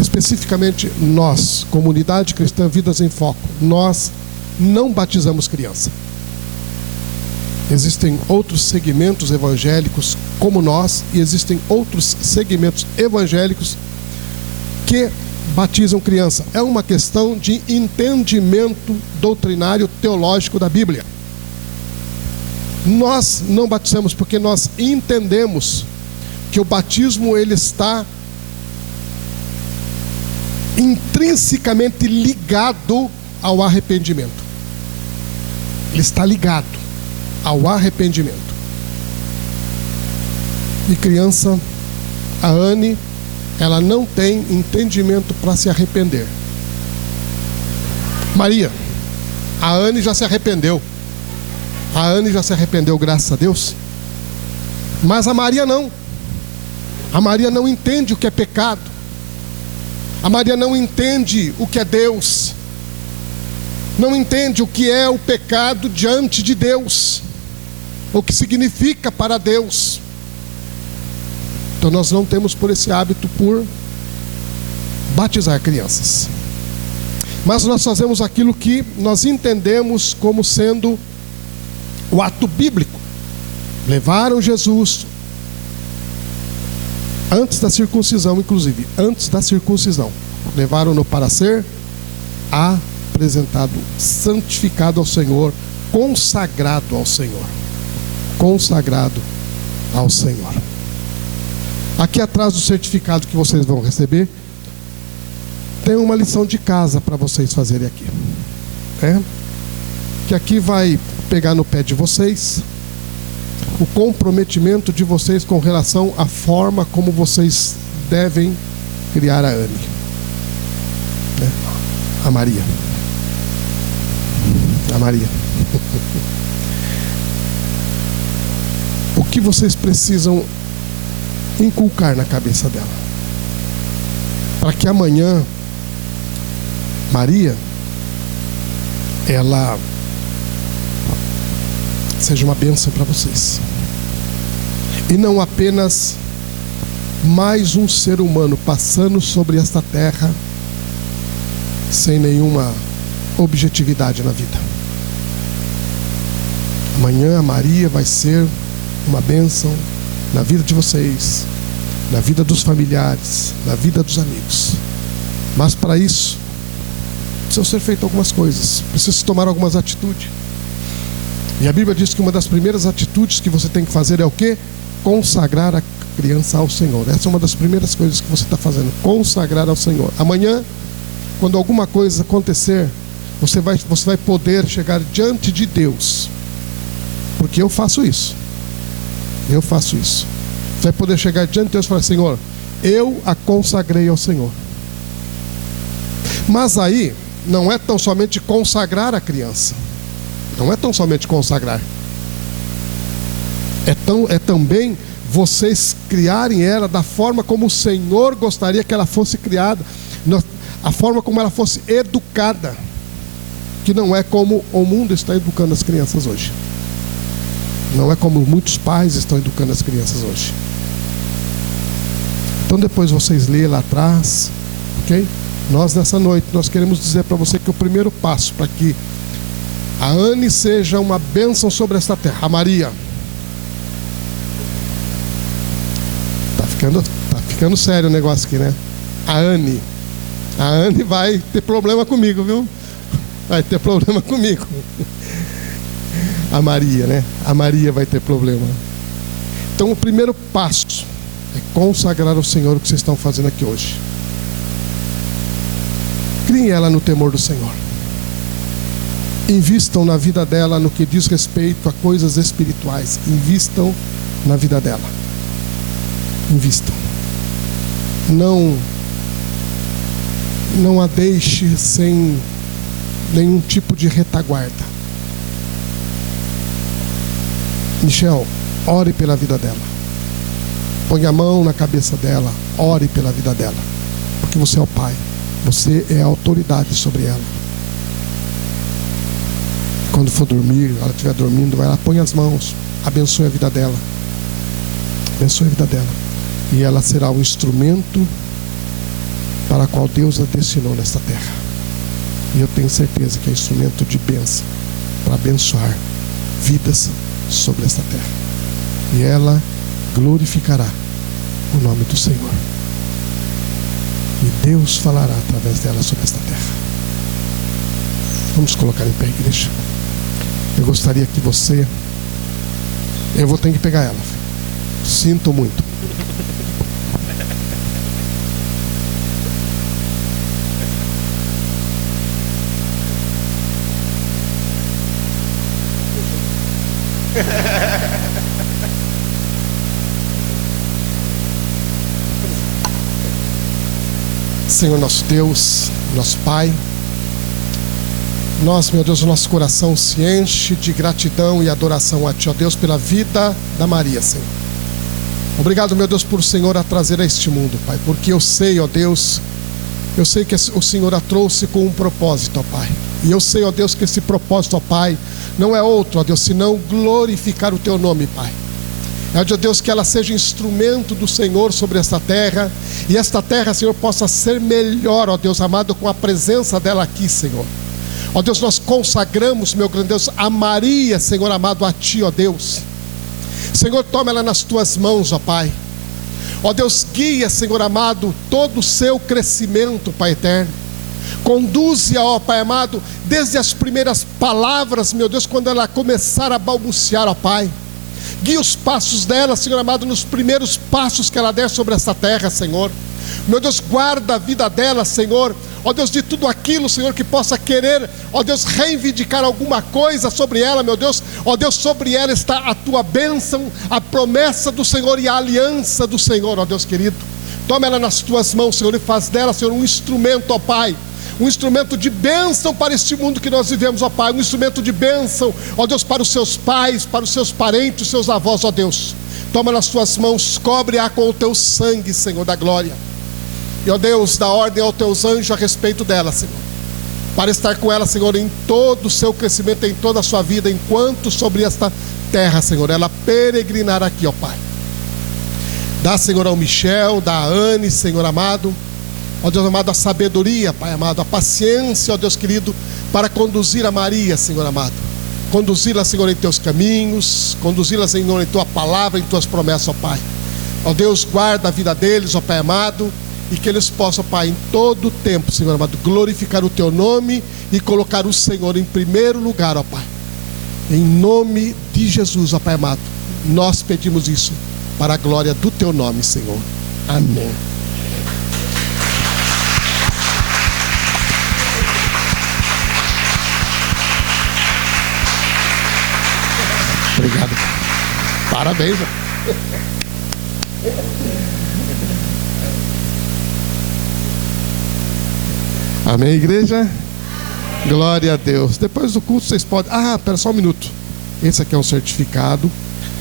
especificamente nós, Comunidade Cristã Vidas em Foco, nós não batizamos criança. Existem outros segmentos evangélicos como nós, e existem outros segmentos evangélicos que batizam criança. É uma questão de entendimento doutrinário teológico da Bíblia. Nós não batizamos porque nós entendemos que o batismo ele está intrinsecamente ligado ao arrependimento. Ele está ligado ao arrependimento. E criança, a Anne, ela não tem entendimento para se arrepender. Maria, a Anne já se arrependeu. A Anne já se arrependeu, graças a Deus. Mas a Maria não. A Maria não entende o que é pecado. A Maria não entende o que é Deus. Não entende o que é o pecado diante de Deus. O que significa para Deus. Então nós não temos por esse hábito por batizar crianças. Mas nós fazemos aquilo que nós entendemos como sendo o ato bíblico. Levaram Jesus antes da circuncisão, inclusive, antes da circuncisão. Levaram-no para ser apresentado, santificado ao Senhor, consagrado ao Senhor. Consagrado ao Senhor. Aqui atrás do certificado que vocês vão receber, tem uma lição de casa para vocês fazerem aqui. Que aqui vai pegar no pé de vocês o comprometimento de vocês com relação à forma como vocês devem criar a Anne, a Maria. A Maria. O que vocês precisam inculcar na cabeça dela, para que amanhã Maria, ela seja uma bênção para vocês, e não apenas mais um ser humano passando sobre esta terra sem nenhuma objetividade na vida. Amanhã a Maria vai ser uma bênção na vida de vocês, na vida dos familiares, na vida dos amigos. Mas para isso precisam ser feitas algumas coisas, precisa se tomar algumas atitudes. E a Bíblia diz que uma das primeiras atitudes que você tem que fazer é o quê? Consagrar a criança ao Senhor. Essa é uma das primeiras coisas que você está fazendo, consagrar ao Senhor. Amanhã, quando alguma coisa acontecer, você vai poder chegar diante de Deus, porque eu faço isso. Eu faço isso. Você vai poder chegar diante de Deus e falar: Senhor, eu a consagrei ao Senhor. Mas aí não é tão somente consagrar a criança. Não é tão somente consagrar. É também vocês criarem ela da forma como o Senhor gostaria que ela fosse criada, a forma como ela fosse educada, que não é como o mundo está educando as crianças hoje. Não é como muitos pais estão educando as crianças hoje. Então depois vocês lêem lá atrás, ok? Nós nessa noite, nós queremos dizer para você que o primeiro passo para que a Anne seja uma bênção sobre esta terra, a Maria, tá ficando sério o negócio aqui, né? A Anne vai ter problema comigo, viu? Vai ter problema comigo. A Maria, né? A Maria vai ter problema. Então o primeiro passo é consagrar ao Senhor o que vocês estão fazendo aqui hoje. Criem ela no temor do Senhor. Invistam na vida dela no que diz respeito a coisas espirituais. Invistam na vida dela. Invistam. Não a deixe sem nenhum tipo de retaguarda. Michel, ore pela vida dela. Põe a mão na cabeça dela. Ore pela vida dela. Porque você é o pai. Você é a autoridade sobre ela. Quando for dormir, ela estiver dormindo, vai lá, põe as mãos, abençoe a vida dela. Abençoe a vida dela. E ela será o instrumento para a qual Deus a destinou nesta terra. E eu tenho certeza que é instrumento de bênção para abençoar vidas sobre esta terra. E ela glorificará o nome do Senhor. E Deus falará através dela sobre esta terra. Vamos colocar em pé, igreja. Eu gostaria que você... Eu vou ter que pegar ela. Sinto muito. Senhor nosso Deus, nosso Pai, nós, meu Deus, o nosso coração se enche de gratidão e adoração a Ti, ó Deus, pela vida da Maria, Senhor. Obrigado, meu Deus, por o Senhor a trazer a este mundo, Pai, porque eu sei, ó Deus, eu sei que o Senhor a trouxe com um propósito, ó Pai. E eu sei, ó Deus, que esse propósito, ó Pai, não é outro, ó Deus, senão glorificar o Teu nome, Pai. É, ó Deus, que ela seja instrumento do Senhor sobre esta terra, e esta terra, Senhor, possa ser melhor, ó Deus amado, com a presença dela aqui, Senhor. Ó Deus, nós consagramos, meu grande Deus, a Maria, Senhor amado, a Ti, ó Deus. Senhor, toma ela nas Tuas mãos, ó Pai. Ó Deus, guia, Senhor amado, todo o seu crescimento, Pai eterno. Conduze-a, ó Pai amado, desde as primeiras palavras, meu Deus, quando ela começar a balbuciar, ó Pai. Guia os passos dela, Senhor amado, nos primeiros passos que ela der sobre essa terra, Senhor. Meu Deus, guarda a vida dela, Senhor. Ó Deus, de tudo aquilo, Senhor, que possa querer, ó Deus, reivindicar alguma coisa sobre ela, meu Deus. Ó Deus, sobre ela está a Tua bênção, a promessa do Senhor e a aliança do Senhor, ó Deus querido. Toma ela nas Tuas mãos, Senhor, e faz dela, Senhor, um instrumento, ó Pai. Um instrumento de bênção para este mundo que nós vivemos, ó Pai. Um instrumento de bênção, ó Deus, para os seus pais, para os seus parentes, os seus avós, ó Deus. Toma nas Tuas mãos, cobre-a com o Teu sangue, Senhor da glória. E ó Deus, dá ordem aos Teus anjos a respeito dela, Senhor, para estar com ela, Senhor, em todo o seu crescimento, em toda a sua vida, enquanto sobre esta terra, Senhor, ela peregrinar aqui, ó Pai. Dá, Senhor, ao Michel, dá a Anne, Senhor amado, ó Deus amado, a sabedoria, Pai amado, a paciência, ó Deus querido, para conduzir a Maria, Senhor amado. Conduzi-la, Senhor, em Teus caminhos, conduzi-la, Senhor, em Tua palavra, em Tuas promessas, ó Pai. Ó Deus, guarda a vida deles, ó Pai amado, e que eles possam, Pai, em todo o tempo, Senhor amado, glorificar o Teu nome e colocar o Senhor em primeiro lugar, ó Pai. Em nome de Jesus, ó Pai amado, nós pedimos isso para a glória do Teu nome, Senhor. Amém. Obrigado. Parabéns. Amém, igreja? Glória a Deus. Depois do culto vocês podem... Espera só um minuto. Esse aqui é um certificado.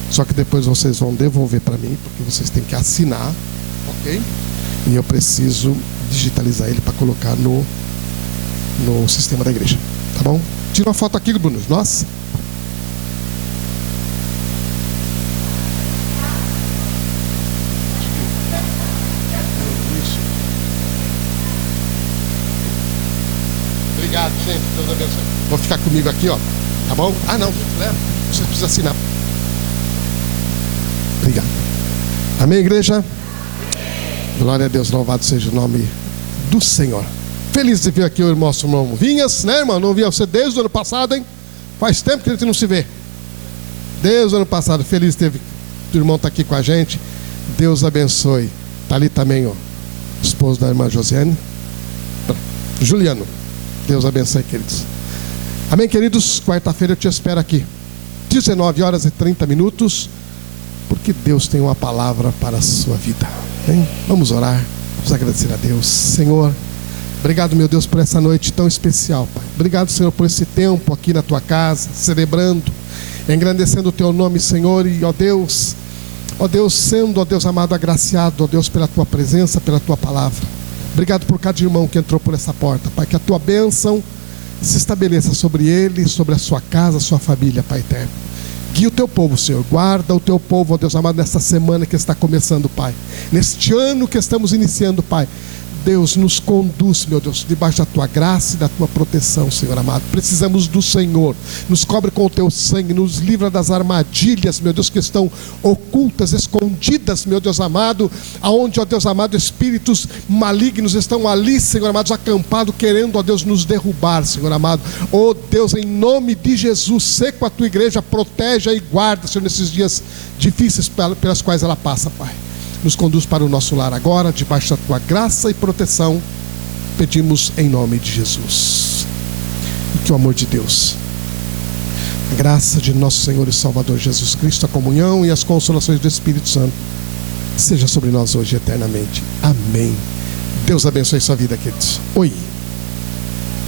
Só que depois vocês vão devolver para mim, porque vocês têm que assinar, ok? E eu preciso digitalizar ele para colocar no sistema da igreja. Tá bom? Tira uma foto aqui, Bruno. Nossa. Obrigado, gente. Deus abençoe. Vou ficar comigo aqui, ó. Tá bom? Não. Leva. Você precisa assinar. Obrigado. Amém, igreja? Glória a Deus, louvado seja o nome do Senhor. Feliz de ver aqui o nosso irmão Vinhas, né, irmão? Não via você desde o ano passado, hein? Faz tempo que a gente não se vê. Desde o ano passado, feliz de ter o irmão estar aqui com a gente. Deus abençoe. Está ali também o esposo da irmã Josiane, Juliano. Deus abençoe, queridos. Amém, queridos? Quarta-feira eu te espero aqui, 19h30, porque Deus tem uma palavra para a sua vida. Hein? Vamos orar, vamos agradecer a Deus. Senhor, obrigado, meu Deus, por essa noite tão especial, Pai. Obrigado, Senhor, por esse tempo aqui na tua casa, celebrando, engrandecendo o teu nome, Senhor. E, ó Deus, sendo, ó Deus amado, agraciado, ó Deus, pela tua presença, pela tua palavra. Obrigado por cada irmão que entrou por essa porta, Pai. Que a tua bênção se estabeleça sobre ele, sobre a sua casa, a sua família, Pai eterno. Guia o teu povo, Senhor. Guarda o teu povo, ó Deus amado, nesta semana que está começando, Pai. Neste ano que estamos iniciando, Pai. Deus, nos conduz, meu Deus, debaixo da tua graça e da tua proteção, Senhor amado. Precisamos do Senhor. Nos cobre com o teu sangue, nos livra das armadilhas, meu Deus, que estão ocultas, escondidas, meu Deus amado, aonde, ó Deus amado, espíritos malignos estão ali, Senhor amado, acampados, querendo, ó Deus, nos derrubar, Senhor amado. Ó Deus, em nome de Jesus, seca a tua igreja, proteja e guarda, Senhor, nesses dias difíceis pelas quais ela passa, Pai. Nos conduz para o nosso lar agora, debaixo da tua graça e proteção. Pedimos em nome de Jesus. E que o amor de Deus, a graça de nosso Senhor e Salvador Jesus Cristo, a comunhão e as consolações do Espírito Santo seja sobre nós hoje eternamente. Amém. Deus abençoe sua vida, queridos. Oi.